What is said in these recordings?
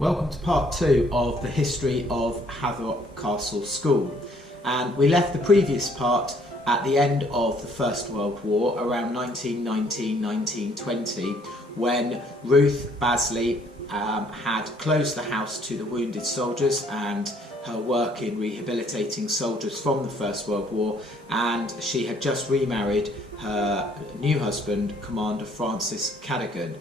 Welcome to part 2 of the history of Hatherop Castle School. And we left the previous part at the end of the First World War, around 1919-1920, when Ruth Bazley had closed the house to the wounded soldiers and her work in rehabilitating soldiers from the First World War, and she had just remarried her new husband, Commander Thomas Cadogan.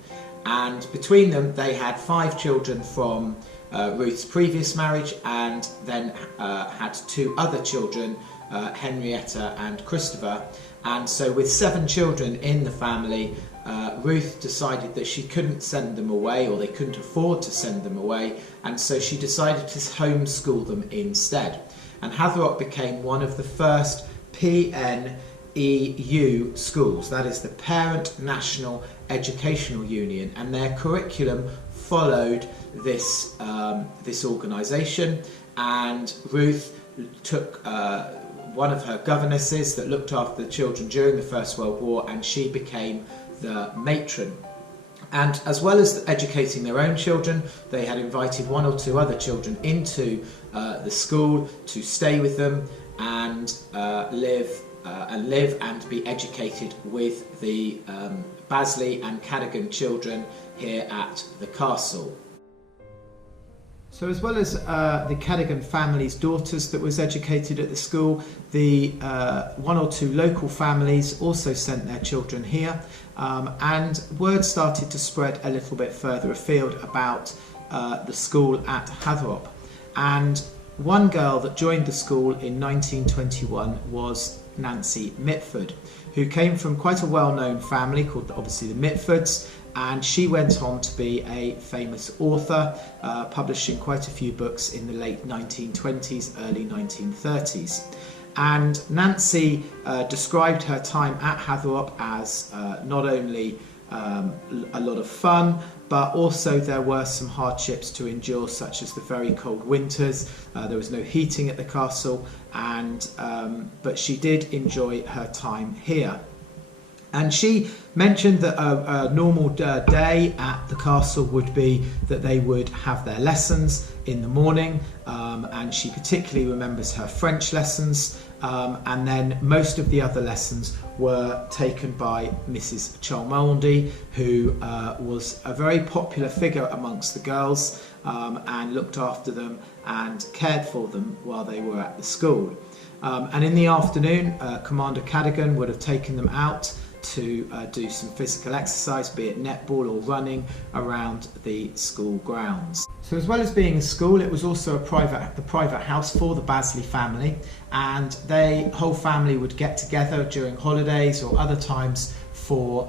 And between them they had 5 children from Ruth's previous marriage, and then had 2 other children, Henrietta and Christopher. And so with 7 children in the family, Ruth decided that she couldn't send them away, or they couldn't afford to send them away, and so she decided to homeschool them instead. And Hatherop became one of the first PNEU schools, that is the Parent National Educational Union, and their curriculum followed this organisation. And Ruth took one of her governesses that looked after the children during the First World War, and she became the matron. And as well as educating their own children, they had invited 1 or 2 other children into the school to stay with them and live and be educated with the Bazley and Cadogan children here at the castle. So as well as the Cadogan family's daughters that was educated at the school, the 1 or 2 local families also sent their children here, and word started to spread a little bit further afield about the school at Hatherop. And one girl that joined the school in 1921 was Nancy Mitford, who came from quite a well-known family called obviously the Mitfords, and she went on to be a famous author, publishing quite a few books in the late 1920s, early 1930s. And Nancy described her time at Hatherop as not only a lot of fun, but also there were some hardships to endure, such as the very cold winters. There was no heating at the castle, and but she did enjoy her time here. And she mentioned that a normal day at the castle would be that they would have their lessons in the morning, and she particularly remembers her French lessons, and then most of the other lessons were taken by Mrs. Cholmondeley, who was a very popular figure amongst the girls, and looked after them and cared for them while they were at the school. And in the afternoon, Commander Cadogan would have taken them out to do some physical exercise, be it netball or running around the school grounds. So as well as being a school, it was also the private house for the Bazley family, and the whole family would get together during holidays or other times for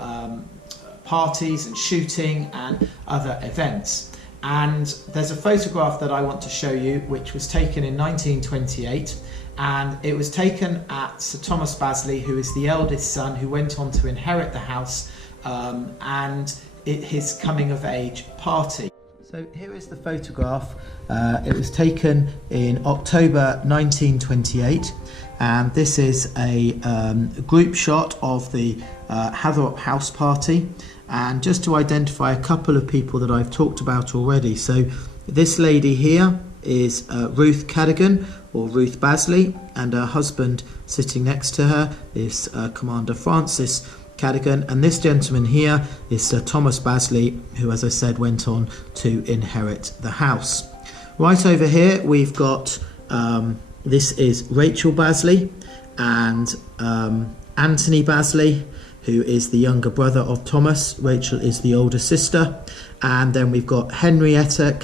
parties and shooting and other events. And there's a photograph that I want to show you, which was taken in 1928, and it was taken at Sir Thomas Paisley, who is the eldest son who went on to inherit the house, and his coming of age party. So here is the photograph. It was taken in October 1928, and this is a group shot of the Hatherop house party. And just to identify a couple of people that I've talked about already. So this lady here is Ruth Cadogan, or Ruth Bazley, and her husband sitting next to her is Commander Francis Cadogan, and this gentleman here is Sir Thomas Paisley, who, as I said, went on to inherit the house. Right over here we've got this is Rachel Bazley and Anthony Bazley, who is the younger brother of Thomas. Rachel is the older sister. And then we've got Henrietta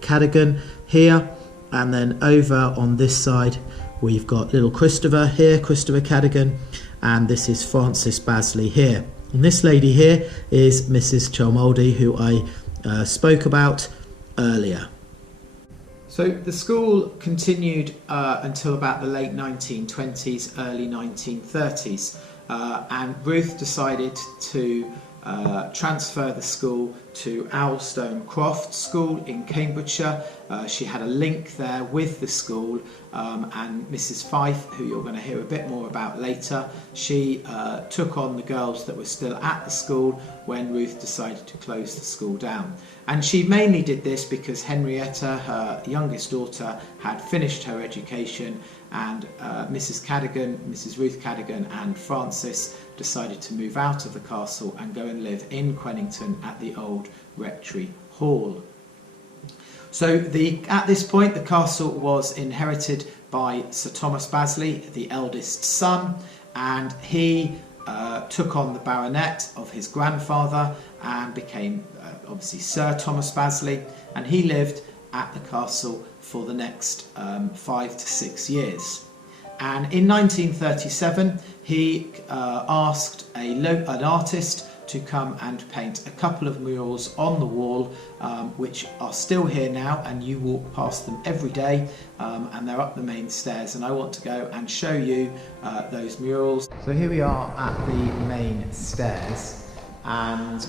Cadogan here, and then over on this side we've got little Christopher here, Christopher Cadogan, and this is Francis Bazley here. And this lady here is Mrs. Cholmondeley, who I spoke about earlier. So the school continued until about the late 1920s, early 1930s, and Ruth decided to transfer the school to Owlstone Croft School in Cambridgeshire. She had a link there with the school, and Mrs. Fife, who you're going to hear a bit more about later, she took on the girls that were still at the school when Ruth decided to close the school down. And she mainly did this because Henrietta, her youngest daughter, had finished her education, and Mrs. Ruth Cadogan and Francis decided to move out of the castle and go and live in Quennington at the old Rectory Hall. So at this point the castle was inherited by Sir Thomas Paisley, the eldest son, and he took on the baronet of his grandfather and became obviously Sir Thomas Paisley, and he lived at the castle for the next 5 to 6 years. And in 1937 he asked an artist to come and paint a couple of murals on the wall, which are still here now, and you walk past them every day, and they're up the main stairs, and I want to go and show you those murals. So here we are at the main stairs, and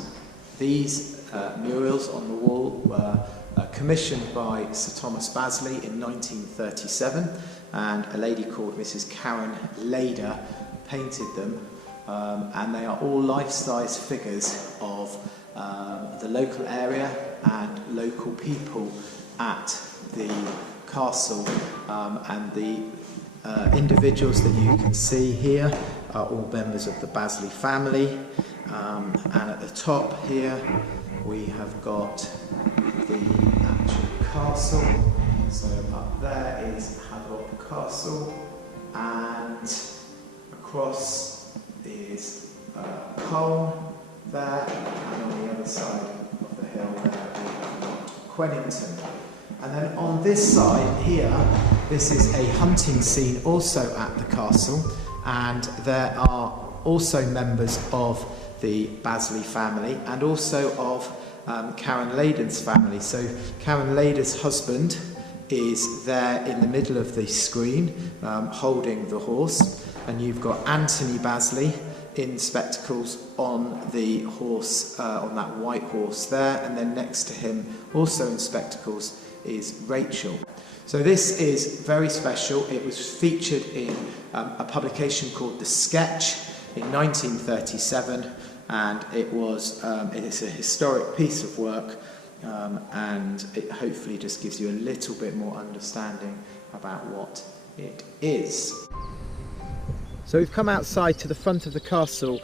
these murals on the wall were commissioned by Sir Thomas Paisley in 1937, and a lady called Mrs. Karen Lader painted them, and they are all life-size figures of the local area and local people at the castle, and the individuals that you can see here are all members of the Bazley family, and at the top here we have got the actual castle. So up there is Hatherop Castle, and across is Cole there, and on the other side of the hill there we have got Quennington. And then on this side here, this is a hunting scene also at the castle, and there are also members of the Bazley family and also of Karen Lader's family. So Karen Lader's husband is there in the middle of the screen, holding the horse, and you've got Anthony Bazley in spectacles on the horse, on that white horse there, and then next to him, also in spectacles, is Rachel. So this is very special. It was featured in a publication called The Sketch in 1937, and it's a historic piece of work, and it hopefully just gives you a little bit more understanding about what it is. So we've come outside to the front of the castle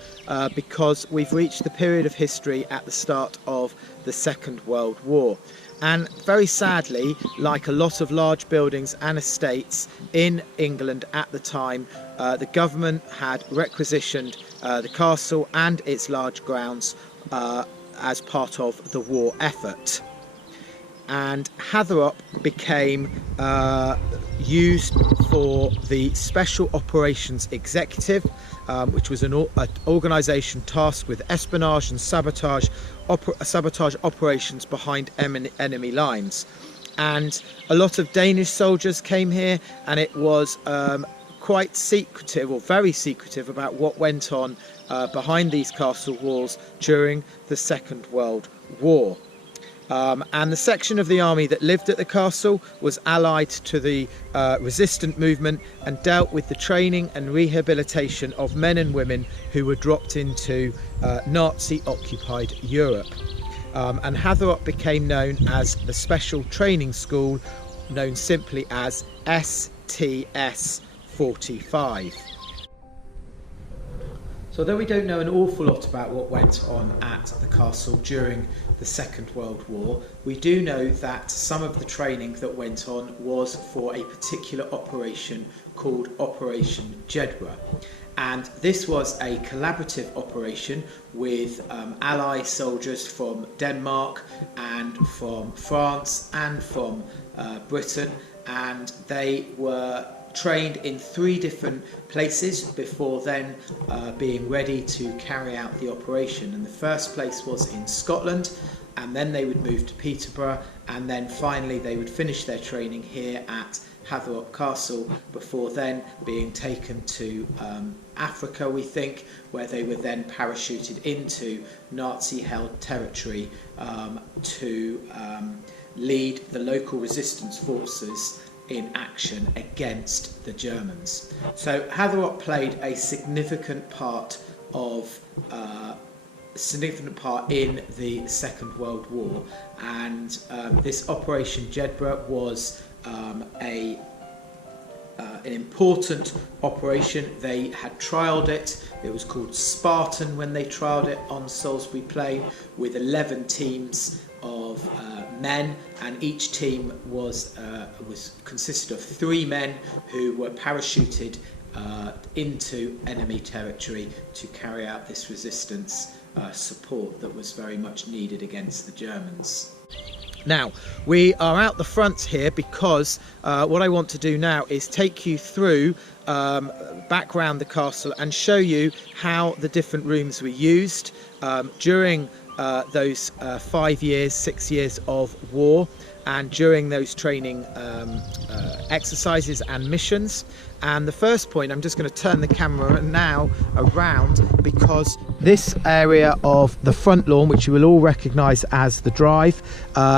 because we've reached the period of history at the start of the Second World War. And very sadly, like a lot of large buildings and estates in England at the time, the government had requisitioned the castle and its large grounds as part of the war effort. And Hatherop became used for the Special Operations Executive, which was an organisation tasked with espionage and sabotage operations behind enemy lines. And a lot of Danish soldiers came here, and it was quite secretive, or very secretive, about what went on behind these castle walls during the Second World War. And the section of the army that lived at the castle was allied to the resistant movement and dealt with the training and rehabilitation of men and women who were dropped into Nazi-occupied Europe. And Hatherop became known as the Special Training School, known simply as STS 45. So although we don't know an awful lot about what went on at the castle during the Second World War, we do know that some of the training that went on was for a particular operation called Operation Jedward. And this was a collaborative operation with Allied soldiers from Denmark and from France and from Britain, and they were trained in 3 different places before then being ready to carry out the operation. And the first place was in Scotland, and then they would move to Peterborough, and then finally they would finish their training here at Hatherop Castle before then being taken to Africa, we think, where they were then parachuted into Nazi-held territory to lead the local resistance forces in action against the Germans. So Hatherop played a significant part in the Second World War, and this Operation Jedward was an important operation. They had trialled it. It was called Spartan when they trialled it on Salisbury Plain, with 11 teams of men, and each team was consisted of 3 men who were parachuted into enemy territory to carry out this resistance support that was very much needed against the Germans. Now, we are out the front here because what I want to do now is take you through back round the castle and show you how the different rooms were used during those 6 years of war, and during those training exercises and missions. And the first point, I'm just going to turn the camera now around, because this area of the front lawn, which you will all recognise as the drive,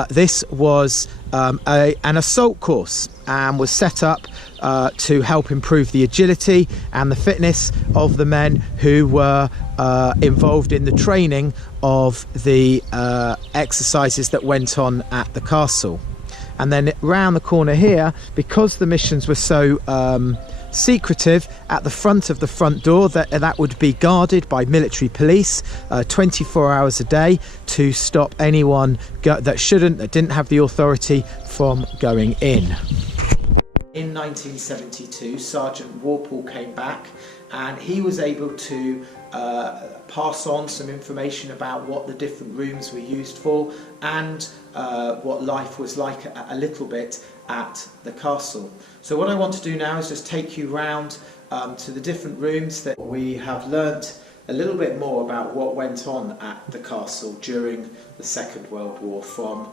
this was an assault course, and was set up to help improve the agility and the fitness of the men who were involved in the training of the exercises that went on at the castle. And then round the corner here, because the missions were so secretive, at the front of the front door that would be guarded by military police 24 hours a day to stop anyone that didn't have the authority from going in. In 1972, Sergeant Warple came back, and he was able to pass on some information about what the different rooms were used for, and what life was like a little bit at the castle. So what I want to do now is just take you round to the different rooms that we have learnt a little bit more about what went on at the castle during the Second World War from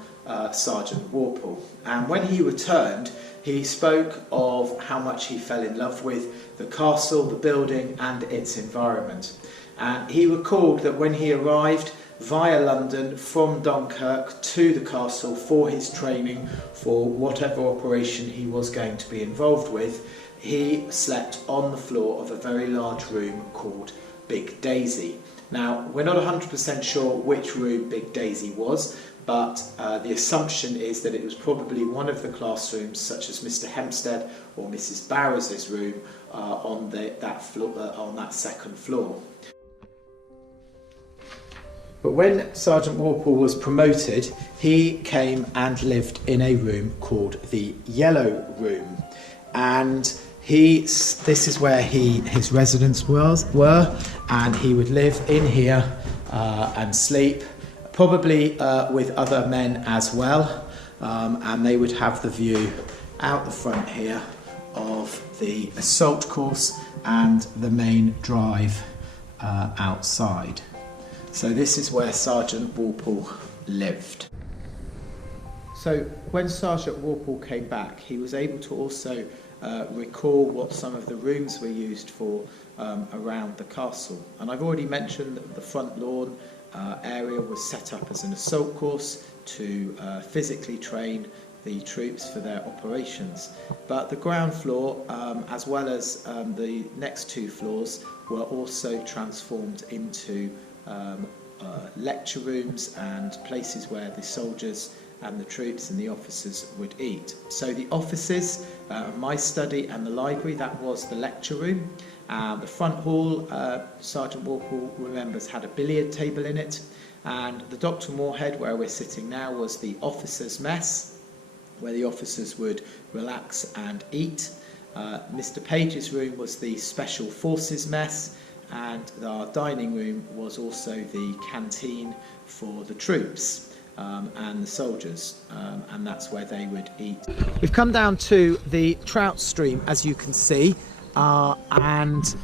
Sergeant Warple. And when he returned, he spoke of how much he fell in love with the castle, the building and its environment. And he recalled that when he arrived via London from Dunkirk to the castle for his training for whatever operation he was going to be involved with, he slept on the floor of a very large room called Big Daisy. Now, we're not 100% sure which room Big Daisy was, but the assumption is that it was probably one of the classrooms, such as Mr. Hempstead or Mrs. Bowers' room on that second floor. But when Sergeant Warple was promoted, he came and lived in a room called the Yellow Room, and this is where his residence were, and he would live in here and sleep, probably with other men as well, and they would have the view out the front here of the assault course and the main drive outside. So this is where Sergeant Warple lived. So when Sergeant Warple came back, he was able to also recall what some of the rooms were used for around the castle. And I've already mentioned that the front lawn area was set up as an assault course to physically train the troops for their operations. But the ground floor, as well as the next 2 floors, were also transformed into lecture rooms and places where the soldiers and the troops and the officers would eat. So the offices, my study and the library, that was the lecture room. The front hall, Sergeant Warple remembers, had a billiard table in it, and the Dr. Moorhead, where we're sitting now, was the officers' mess, where the officers would relax and eat. Mr. Page's room was the Special Forces mess, and our dining room was also the canteen for the troops and the soldiers, and that's where they would eat. We've come down to the Trout stream, as you can see, and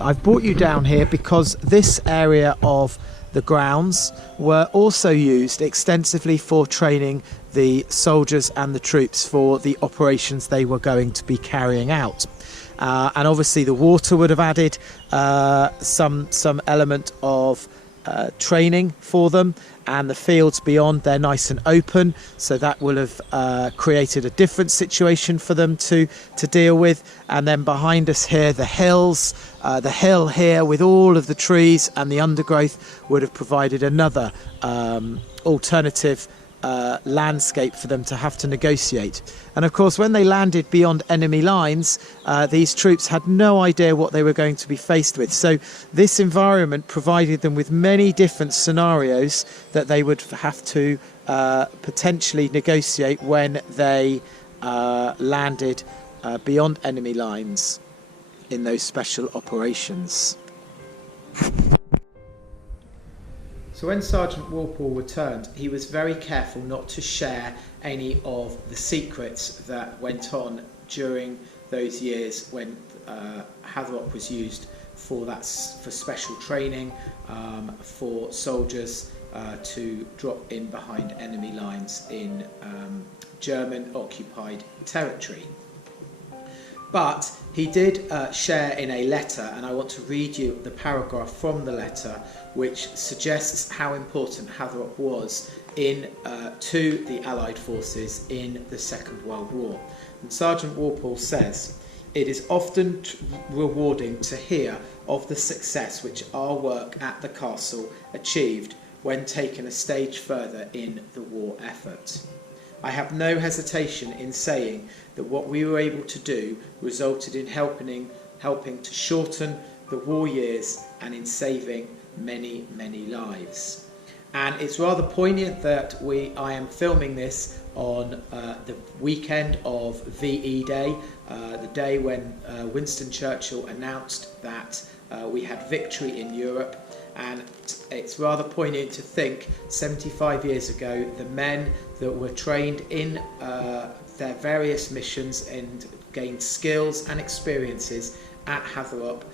I've brought you down here because this area of the grounds, were also used extensively for training the soldiers and the troops for the operations they were going to be carrying out. And obviously the water would have added some element of training for them, and the fields beyond, they're nice and open, so that will have created a different situation for them to deal with. And then behind us here, the hills, the hill here with all of the trees and the undergrowth would have provided another alternative landscape for them to have to negotiate. And of course, when they landed beyond enemy lines, these troops had no idea what they were going to be faced with. So this environment provided them with many different scenarios that they would have to potentially negotiate when they landed beyond enemy lines in those special operations. So when Sergeant Walpole returned, he was very careful not to share any of the secrets that went on during those years when Hatherop was used for special training for soldiers to drop in behind enemy lines in German occupied territory. But he did share in a letter, and I want to read you the paragraph from the letter which suggests how important Hatherop was to the Allied forces in the Second World War. And Sergeant Walpole says, "It is often rewarding to hear of the success which our work at the castle achieved when taken a stage further in the war effort. I have no hesitation in saying that what we were able to do resulted in helping to shorten the war years and in saving many, many lives." And it's rather poignant that I am filming this on the weekend of VE Day, the day when Winston Churchill announced that we had victory in Europe. And it's rather poignant to think 75 years ago, the men that were trained in their various missions and gained skills and experiences at Hatherop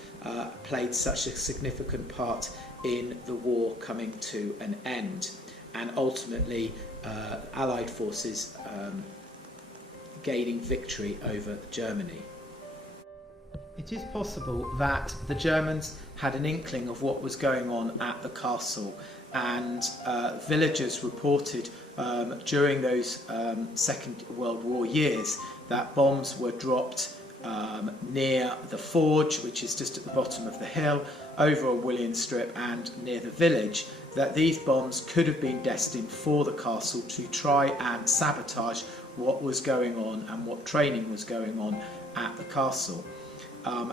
played such a significant part in the war coming to an end, and ultimately Allied forces gaining victory over Germany. It is possible that the Germans had an inkling of what was going on at the castle, and villagers reported during those Second World War years that bombs were dropped near the forge, which is just at the bottom of the hill, over a William strip and near the village, that these bombs could have been destined for the castle to try and sabotage what was going on and what training was going on at the castle.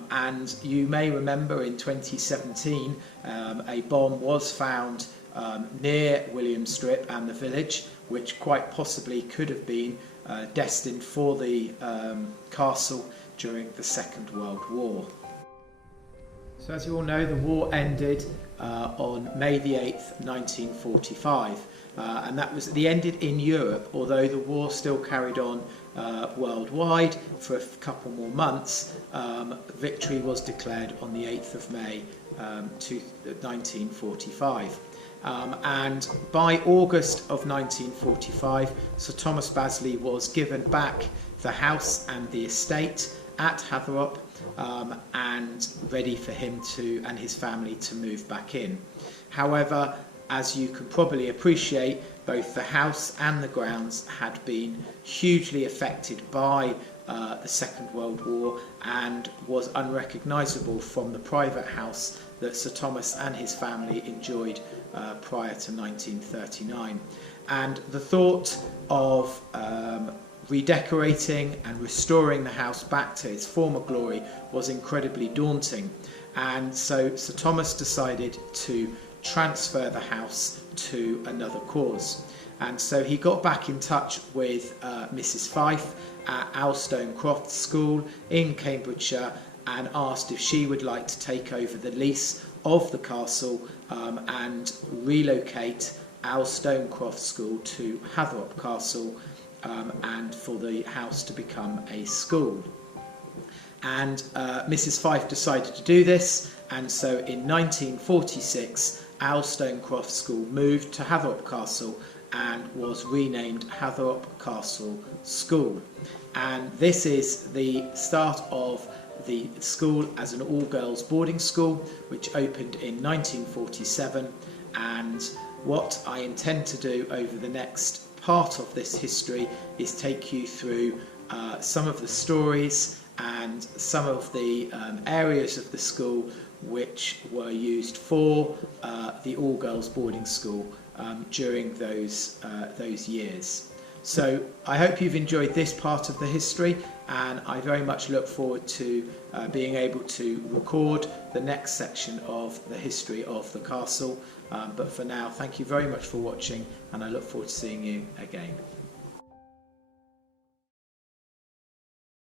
And you may remember in 2017 a bomb was found near William Strip and the village, which quite possibly could have been destined for the castle during the Second World War. So as you all know, the war ended on May the 8th, 1945, and that was ended in Europe, although the war still carried on worldwide for a couple more months. Victory was declared on the 8th of May 1945. And by August of 1945, Sir Thomas Paisley was given back the house and the estate at Hatherop, and ready for him and his family to move back in. However, as you can probably appreciate, both the house and the grounds had been hugely affected by the Second World War and was unrecognisable from the private house that Sir Thomas and his family enjoyed prior to 1939. And the thought of redecorating and restoring the house back to its former glory was incredibly daunting. And so Sir Thomas decided to transfer the house to another cause. And so he got back in touch with Mrs. Fife at Owlstone Croft School in Cambridgeshire and asked if she would like to take over the lease of the castle and relocate Owlstone Croft School to Hatherop Castle, and for the house to become a school. And Mrs. Fife decided to do this, and so in 1946 Alstonecroft School moved to Hatherop Castle and was renamed Hatherop Castle School. And this is the start of the school as an all-girls boarding school, which opened in 1947. And what I intend to do over the next part of this history is take you through some of the stories and some of the areas of the school which were used for the all-girls boarding school during those years. So I hope you've enjoyed this part of the history, and I very much look forward to being able to record the next section of the history of the castle. But for now, thank you very much for watching, and I look forward to seeing you again.